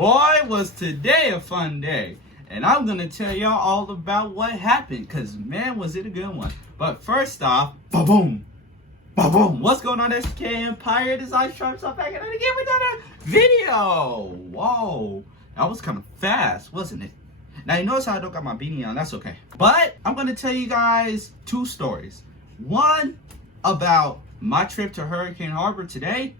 Boy, was today a fun day. And I'm going to tell y'all all about what happened. Because, man, was it a good one. But first off, ba-boom. Ba-boom. What's going on, SK Empire? This is Ice Sharp. So back again with another video. Whoa. That was kind of fast, wasn't it? Now, you notice how I don't got my beanie on. That's okay. But I'm going to tell you guys two stories. One about my trip to Hurricane Harbor today,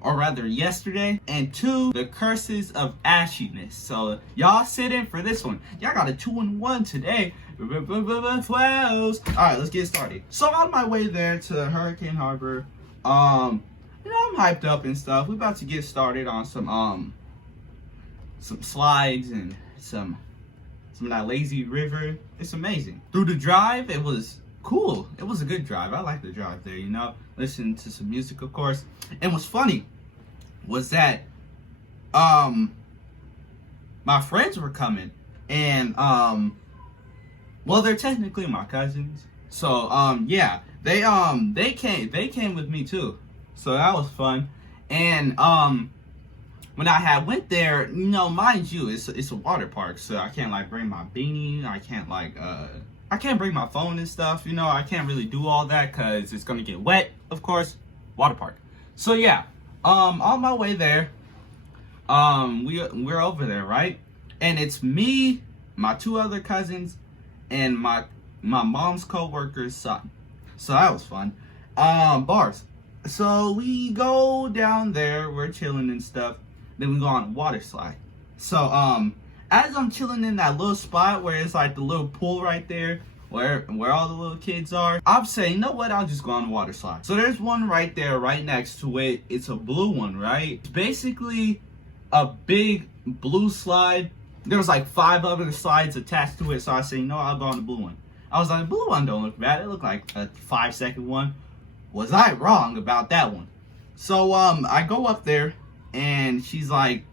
or rather yesterday, and two, the curses of ashiness. So y'all sit in for this one. Y'all got a 2-in-1 today. Alright, let's get started. So on my way there to Hurricane Harbor, you know, I'm hyped up and stuff. We're about to get started on some slides and some of that lazy river. It's amazing. Through the drive, it was cool. It was a good drive. I like the drive there, you know. Listening to some music, of course. And what's funny was that my friends were coming, and well, they're technically my cousins. So yeah, they came with me too. So that was fun. And when I had went there, you know, mind you, it's a water park, so I can't like bring my beanie. I can't like I can't bring my phone and stuff, you know. I can't really do all that because it's gonna get wet, of course. Water park. So yeah, on my way there, we're over there, right? And it's me, my two other cousins, and my mom's co-worker's son. So that was fun. Bars. So we go down there, we're chilling and stuff. Then we go on a water slide. So as I'm chilling in that little spot where it's like the little pool right there, where all the little kids are, I'm saying, you know what, I'll just go on the water slide. So there's one right there, right next to it. It's a blue one, right? It's basically a big blue slide. There was like 5 other slides attached to it, so I said, you know, I'll go on the blue one. I was like, the blue one don't look bad. It looked like a 5-second one. Was I wrong about that one? So I go up there, and she's like,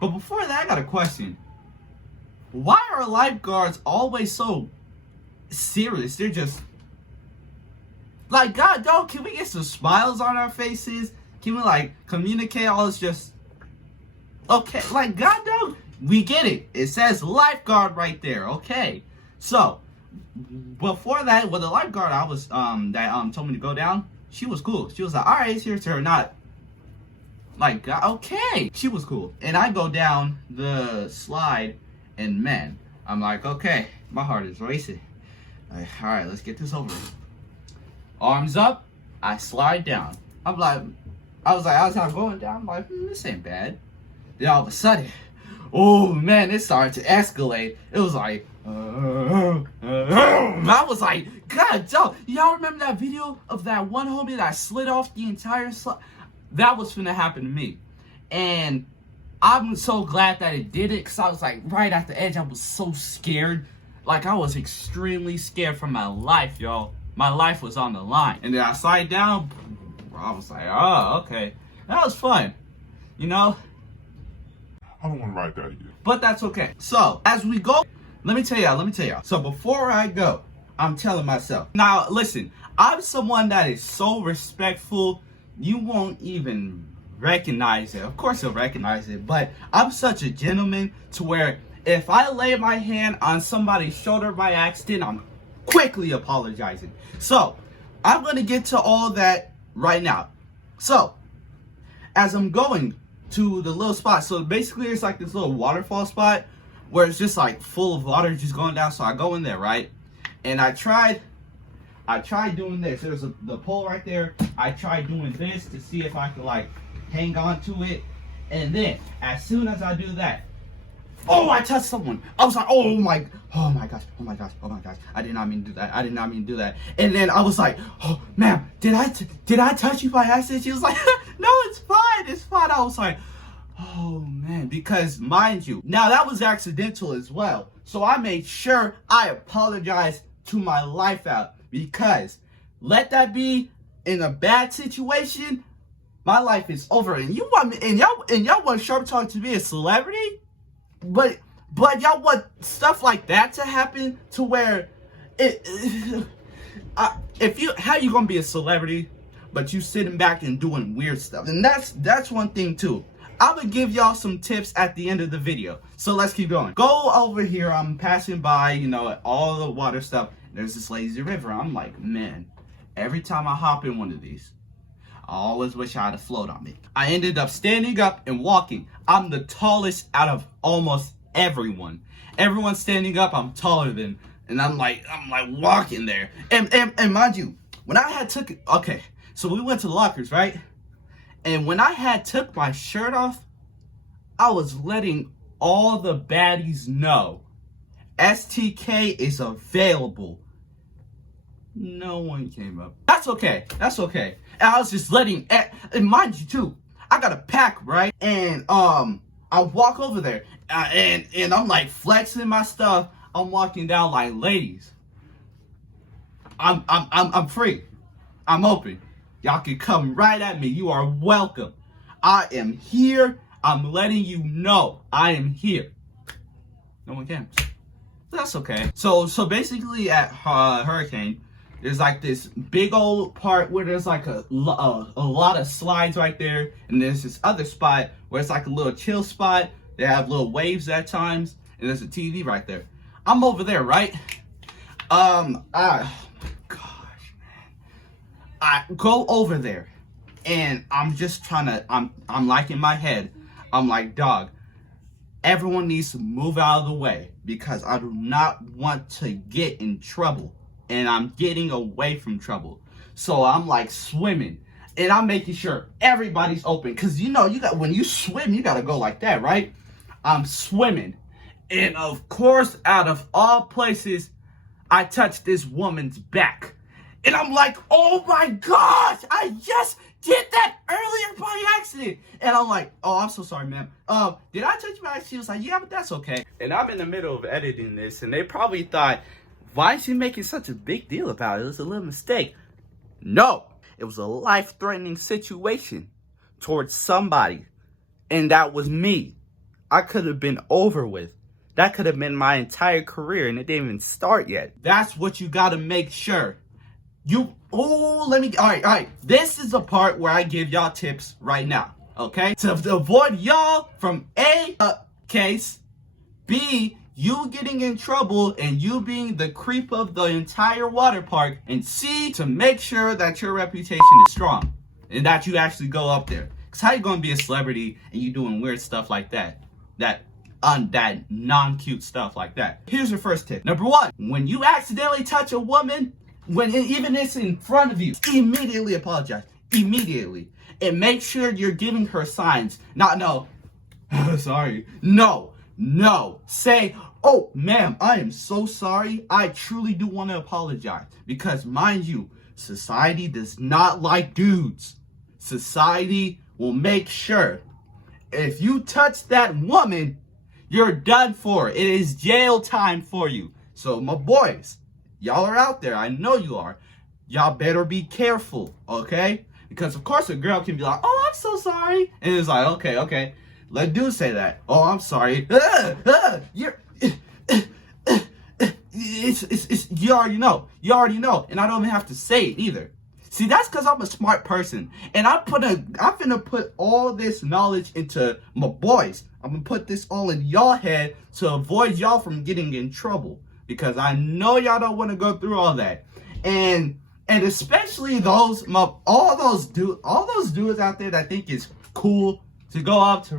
but before that, I got a question. Why are lifeguards always so serious? They're just like, God, dog, can we get some smiles on our faces? Can we like communicate all this just okay? Like, God, dog, we get it. It says lifeguard right there. Okay. So before that, with the lifeguard I was that told me to go down, she was cool. She was like, all right, it's your turn. Not like, okay. She was cool. And I go down the slide, and man, I'm like, okay, my heart is racing. Like, all right, let's get this over with. Arms up, I slide down. I'm like, as I'm going down, I'm like, this ain't bad. Then all of a sudden, oh man, it started to escalate. It was like, I was like, God, y'all remember that video of that one homie that slid off the entire slide? That was finna happen to me. And I'm so glad that it did it, because I was like right at the edge. I was so scared. Like, I was extremely scared for my life, y'all. My life was on the line. And then I slide down. I was like, oh, okay. That was fun. You know? I don't want to write that again. But that's okay. So, as we go, let me tell y'all. So, before I go, I'm telling myself. Now, listen. I'm someone that is so respectful, you won't even recognize it. Of course you'll recognize it, but I'm such a gentleman to where if I lay my hand on somebody's shoulder by accident, I'm quickly apologizing. So I'm gonna get to all that right now. So as I'm going to the little spot, so basically it's like this little waterfall spot where it's just like full of water just going down. So I go in there, right? And I tried doing this. There's the pole right there. I tried doing this to see if I could like hang on to it. And then as soon as I do that, oh, I touched someone. I was like, oh my gosh. I did not mean to do that. And then I was like, oh, ma'am, did I touch you by accident? She was like, no, it's fine. I was like, oh man, because mind you, now that was accidental as well. So I made sure I apologized to my life out. Because let that be in a bad situation, my life is over. And you want me, and y'all want Sharp Talk to be a celebrity, but y'all want stuff like that to happen to where how you gonna be a celebrity, but you sitting back and doing weird stuff? And that's one thing too. I'm gonna give y'all some tips at the end of the video. So let's keep going. Go over here. I'm passing by, you know, all the water stuff. There's this lazy river. I'm like, man, every time I hop in one of these, I always wish I had a float on me. I ended up standing up and walking. I'm the tallest out of almost everyone. Everyone's standing up, I'm taller than, and I'm like walking there. And mind you, when I had took, okay, so we went to the lockers, right? And when I had took my shirt off, I was letting all the baddies know STK is available. No one came up. That's okay. That's okay. And I was just letting, and mind you too, I got a pack, right? And I walk over there, and I'm like flexing my stuff. I'm walking down like, ladies, I'm free. I'm open. Y'all can come right at me. You are welcome. I am here. I'm letting you know I am here. No one came. That's okay. So basically at Hurricane, there's like this big old part where there's like a lot of slides right there, and there's this other spot where it's like a little chill spot. They have little waves at times, and there's a TV right there. I'm over there, right? Oh my gosh, man. I go over there, and I'm just trying to. I'm like in my head. I'm like, dog, everyone needs to move out of the way because I do not want to get in trouble. And I'm getting away from trouble. So I'm like swimming. And I'm making sure everybody's open. Because you know, when you swim, you got to go like that, right? I'm swimming. And of course, out of all places, I touched this woman's back. And I'm like, oh my gosh, I just did that earlier by accident. And I'm like, oh, I'm so sorry, ma'am. Did I touch your back? She was like, yeah, but that's okay. And I'm in the middle of editing this, and they probably thought, why is she making such a big deal about it? It was a little mistake. No, it was a life-threatening situation towards somebody, and that was me. I could have been over with. That could have been my entire career, and it didn't even start yet. That's what you gotta make sure. All right. This is the part where I give y'all tips right now, okay? To avoid y'all from A, case, B, you getting in trouble and you being the creep of the entire water park, and C, to make sure that your reputation is strong and that you actually go up there. Because how you gonna be a celebrity and you doing weird stuff like that? That non-cute stuff like that. Here's your first tip. Number one, when you accidentally touch a woman, even it's in front of you, immediately apologize. Immediately. And make sure you're giving her signs. Not no, sorry. No, say, oh, ma'am, I am so sorry. I truly do want to apologize. Because, mind you, society does not like dudes. Society will make sure if you touch that woman, you're done for. It is jail time for you. So, my boys, y'all are out there. I know you are. Y'all better be careful, okay? Because, of course, a girl can be like, oh, I'm so sorry. And it's like, okay. Let dudes say that. Oh, I'm sorry. You already know. And I don't even have to say it either. See, that's because I'm a smart person. And I'm finna put all this knowledge into my boys. I'm gonna put this all in y'all head to avoid y'all from getting in trouble. Because I know y'all don't want to go through all that. And especially all those dudes out there that think it's cool to go up to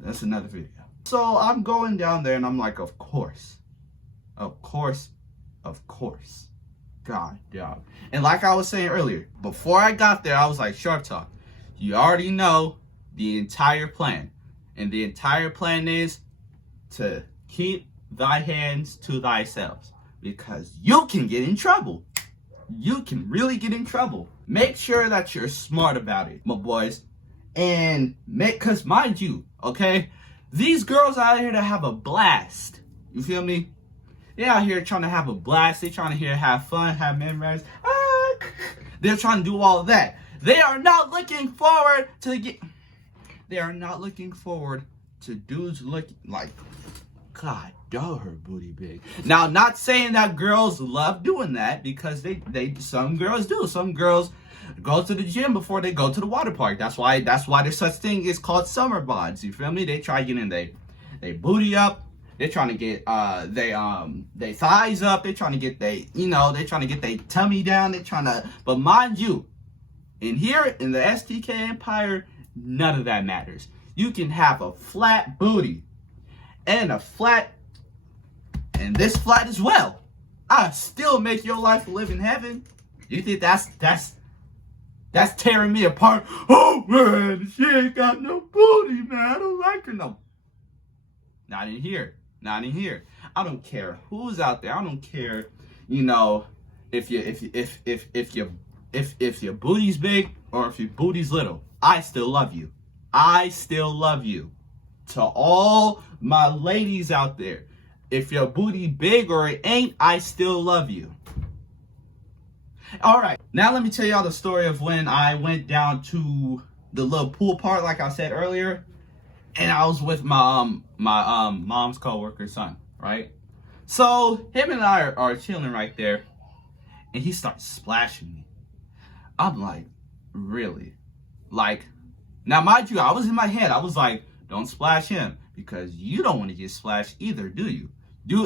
that's another video. So I'm going down there and I'm like, of course. God, dog. And like I was saying earlier, before I got there, I was like, Sharp Talk, you already know the entire plan. And the entire plan is to keep thy hands to thyself. Because you can get in trouble. You can really get in trouble. Make sure that you're smart about it, my boys. And cause mind you, okay, these girls out here to have a blast. You feel me? They're out here trying to have a blast. They're trying to have fun, have memories. They're trying to do all of that. They are not looking forward to dudes looking like God, dog, her booty big. Now, not saying that girls love doing that, because some girls do. Some girls go to the gym before they go to the water park. That's why there's such thing is called summer bods. You feel me? They try getting they booty up. They're trying to get they thighs up. They're trying to get they're trying to get their tummy down. They're trying to, but mind you, in here in the STK Empire, none of that matters. You can have a flat booty and this flat as well. I still make your life a living heaven. You think that's tearing me apart? Oh man, she ain't got no booty, man. I don't like her no. Not in here. Not in here. I don't care who's out there. I don't care, if your booty's big or if your booty's little. I still love you. I still love you. To all my ladies out there, if your booty big or it ain't, I still love you. All right, now let me tell y'all the story of when I went down to the little pool part, like I said earlier, and I was with my mom's coworker's son, right? So him and I are chilling right there, and he starts splashing me. I'm like, really? Like, now mind you, I was in my head, I was like, don't splash him, because you don't want to get splashed either, do you?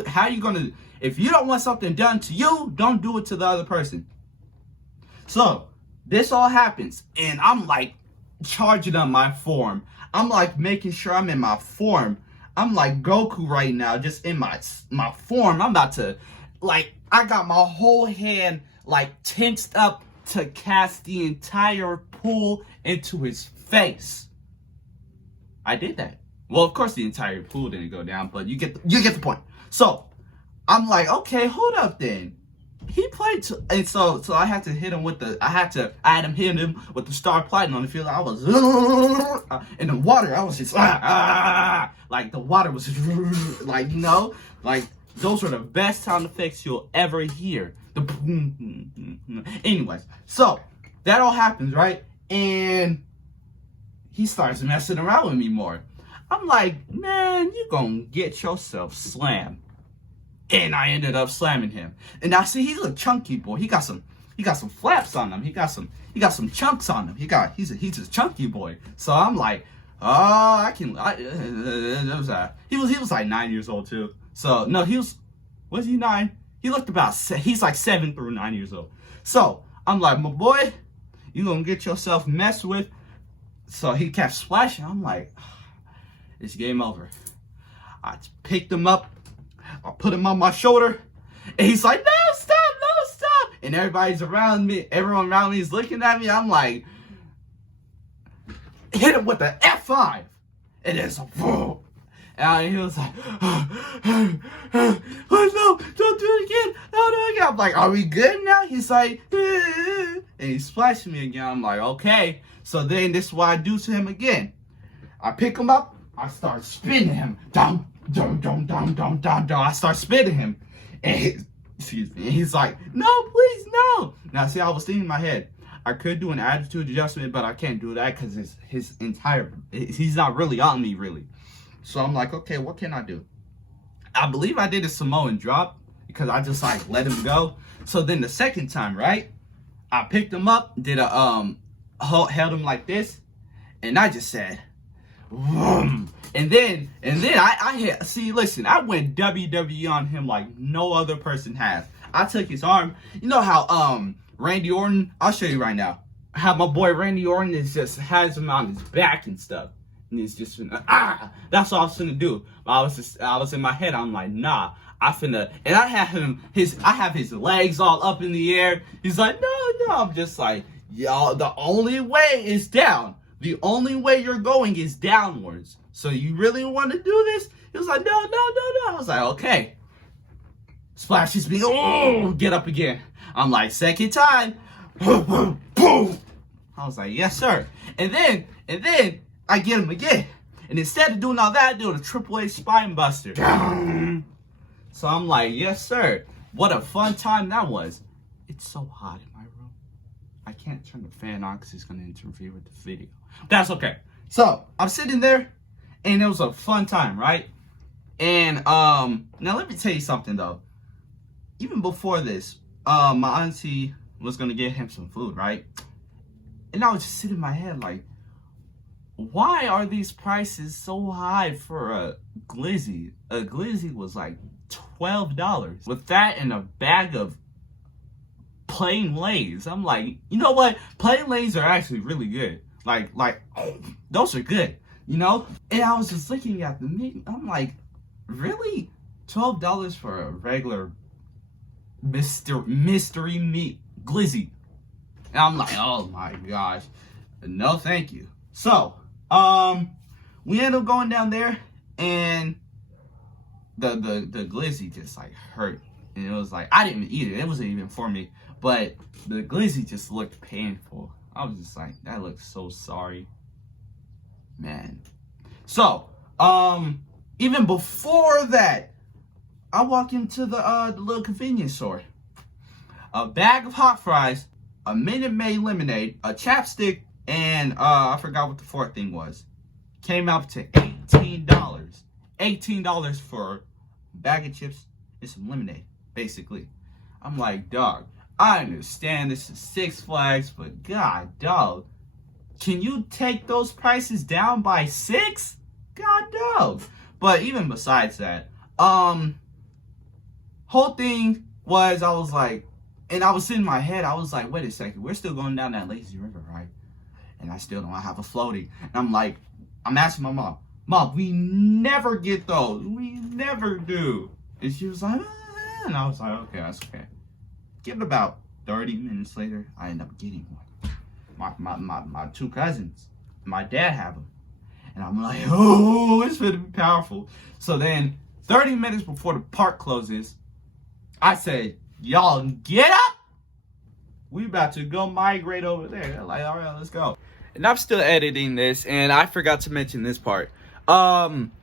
How you gonna, if you don't want something done to you, don't do it to the other person. So this all happens, and I'm like charging on my form. I'm like making sure I'm in my form. I'm like Goku right now, just in my form. I'm about to, like, I got my whole hand like tensed up to cast the entire pool into his face. I did that. Well, of course the entire pool didn't go down, but you get the point. So I'm like, okay, hold up then. He played, and so I had to hit him with I had him hit him with the star platinum on the field. I was in the water. I was just like the water was like like those were the best sound effects you'll ever hear. Anyways, so that all happens, right? And he starts messing around with me more. I'm like, man, you gonna get yourself slammed. And I ended up slamming him. And now see, he's a chunky boy. He got some flaps on him. He got some chunks on him. He's a chunky boy. So I'm like, oh, he was like 9 years old too. So no, was he 9? He looked he's like 7 through 9 years old. So I'm like, my boy, you gonna get yourself messed with. So he kept splashing. I'm like, it's game over. I picked him up. I put him on my shoulder, and he's like, no, stop. And everyone around me is looking at me. I'm like, hit him with the F5. And it's a boom. And he was like, oh, no, don't do it again. Don't do it again. I'm like, are we good now? He's like, and he splashed me again. I'm like, okay. So then this is what I do to him again. I pick him up. I start spinning him. Down. I start spitting him, and he's like, no, please, no. Now, see, I was thinking in my head, I could do an attitude adjustment, but I can't do that because he's not really on me, really. So I'm like, okay, what can I do? I believe I did a Samoan drop because I just like let him go. So then the second time, right, I picked him up, did held him like this, and I just said, vroom. And then I hit, see, listen, I went WWE on him like no other person has. I took his arm. You know how Randy Orton, I'll show you right now, how my boy Randy Orton has him on his back and stuff. And he's just that's what I was finna do. But I was in my head, I'm like, nah, and I have his legs all up in the air. He's like, no, I'm just like, y'all, the only way is down. The only way you're going is downwards. So you really want to do this? He was like, no. I was like, okay. Splashes me. Oh, get up again. I'm like, second time. Boom. I was like, yes, sir. And then I get him again. And instead of doing all that, I do a Triple H spine buster. So I'm like, yes, sir. What a fun time that was. It's so hot in my room. I can't turn the fan on because it's going to interfere with the video. That's okay. So I'm sitting there, and it was a fun time, right? And now let me tell you something though. Even before this, my auntie was gonna get him some food, right? And I was just sitting in my head like, why are these prices so high for a glizzy? A glizzy was like $12. With that and a bag of plain Lays, I'm like, you know what? Plain Lays are actually really good. Like, those are good, you know? And I was just looking at the menu. I'm like, really? $12 for a regular mystery meat glizzy? And I'm like, oh my gosh, no thank you. So, we ended up going down there, and the glizzy just like hurt, and it was like I didn't even eat it. It wasn't even for me, but the glizzy just looked painful. I was just like, that looks so sorry, man. So, even before that, I walk into the little convenience store. A bag of hot fries, a Minute Maid lemonade, a chapstick, and I forgot what the fourth thing was. Came out to $18. $18 for a bag of chips and some lemonade, basically. I'm like, dog, I understand this is Six Flags, but god, dog, can you take those prices down by 6? God, dog. But even besides that, whole thing was, I was like, and I was sitting in my head, I was like, wait a second, we're still going down that lazy river, right? And I still don't have a floaty. And I'm like, I'm asking my mom, we never get those. We never do. And she was like, ah. And I was like, okay, that's okay. Give it about 30 minutes later, I end up getting one. My two cousins, my dad have them. And I'm like, oh, it's gonna be powerful. So then 30 minutes before the park closes, I said, y'all get up. We about to go migrate over there. They're like, all right, let's go. And I'm still editing this, and I forgot to mention this part.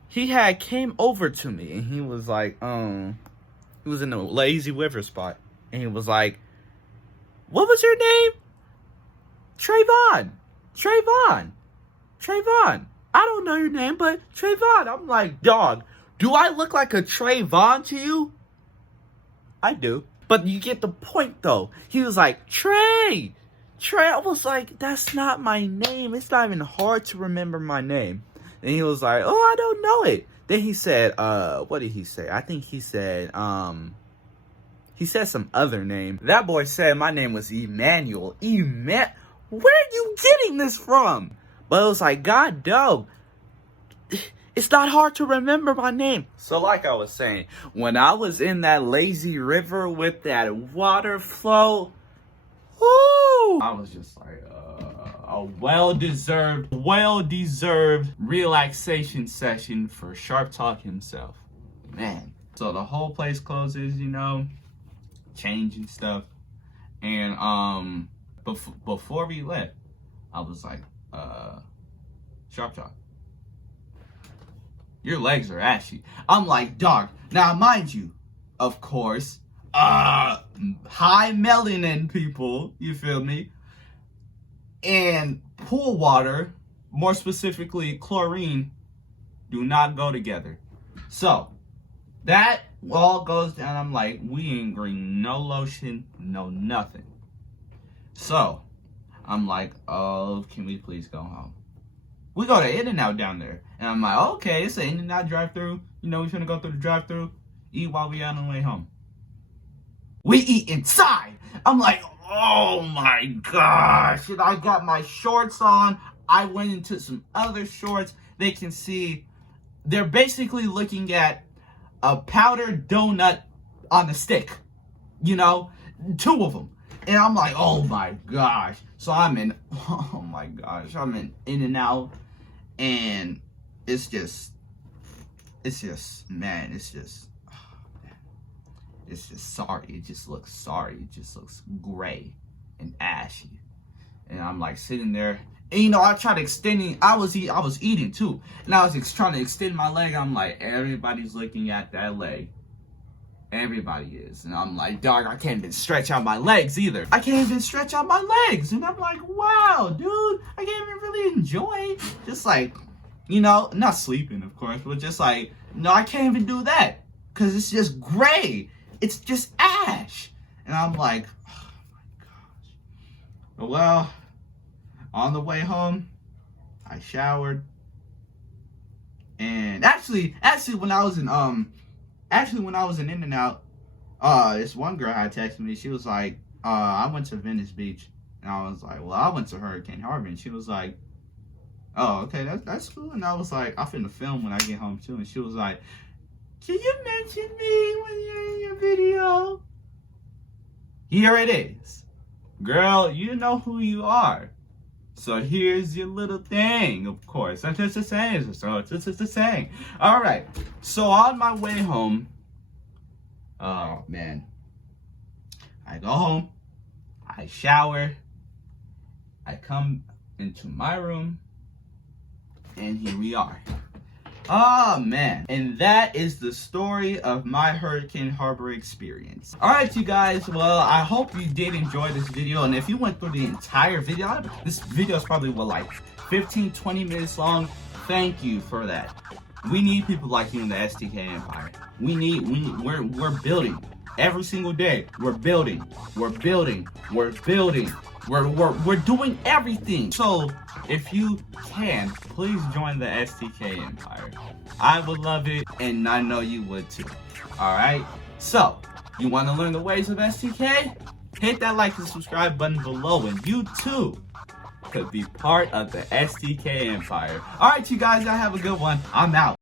He had came over to me, and he was like, he was in a lazy river spot, and he was like, what was your name? Trayvon. I don't know your name, but Trayvon. I'm like, dog, do I look like a Trayvon to you? I do. But you get the point, though. He was like, Trey. I was like, that's not my name. It's not even hard to remember my name. And he was like, oh, I don't know it. Then he said, what did he say? I think he said some other name. That boy said my name was Emmanuel. Where are you getting this from? But it was like, God, dope. It's not hard to remember my name. So like I was saying, when I was in that lazy river with that water flow, woo, I was just like, a well-deserved relaxation session for Sharp Talk himself. Man. So the whole place closes, you know, changing stuff. And before we left, I was like, Sharp Talk, your legs are ashy. I'm like, dog. Now, mind you, of course, high melanin people, you feel me? And pool water, more specifically chlorine, do not go together. So, that all goes down. I'm like, we ain't bring no lotion, no nothing. So, I'm like, oh, can we please go home? We go to In-N-Out down there. And I'm like, okay, it's an In-N-Out drive-thru. You know, we're gonna go through the drive-thru, eat while we on the way home. We eat inside. I'm like, oh my gosh. And I got my shorts on. I went into some other shorts. They can see, they're basically looking at a powdered donut on a stick. You know, 2 of them. And I'm like, oh my gosh. So I'm in In-N-Out. And it's just sorry. It just looks sorry. It just looks gray and ashy. And I'm like sitting there. And you know, I tried extending, I was eating too. And I was trying to extend my leg. I'm like, everybody's looking at that leg. Everybody is. And I'm like, dog, I can't even stretch out my legs either. I can't even stretch out my legs. And I'm like, wow, dude, I can't even really enjoy. Just like, You know, not sleeping, of course, but just like, no, I can't even do that because it's just gray. It's just ash. And I'm like, oh my gosh. Well, on the way home, I showered. And actually, when I was in In-N-Out, this one girl had texted me. She was like, I went to Venice Beach. And I was like, well, I went to Hurricane Harbor. And she was like, oh, okay, that's cool. And I was like, I'm finna film when I get home too. And she was like, can you mention me when you're in your video? Here it is. Girl, you know who you are. So here's your little thing, of course. That's just a saying. So it's just a saying. All right. So on my way home, oh man, I go home, I shower, I come into my room, and here we are. Oh man. And that is the story of my Hurricane Harbor experience. Alright you guys, well I hope you did enjoy this video, and if you went through the entire video, this video is probably what, like 15-20 minutes long. Thank you for that. We need people like you in the STK Empire. We're building. Every single day, we're building. We're doing everything. So, if you can, please join the STK Empire. I would love it, and I know you would too. Alright? So, you want to learn the ways of STK? Hit that like and subscribe button below, and you too could be part of the STK Empire. Alright, you guys, y'all have a good one. I'm out.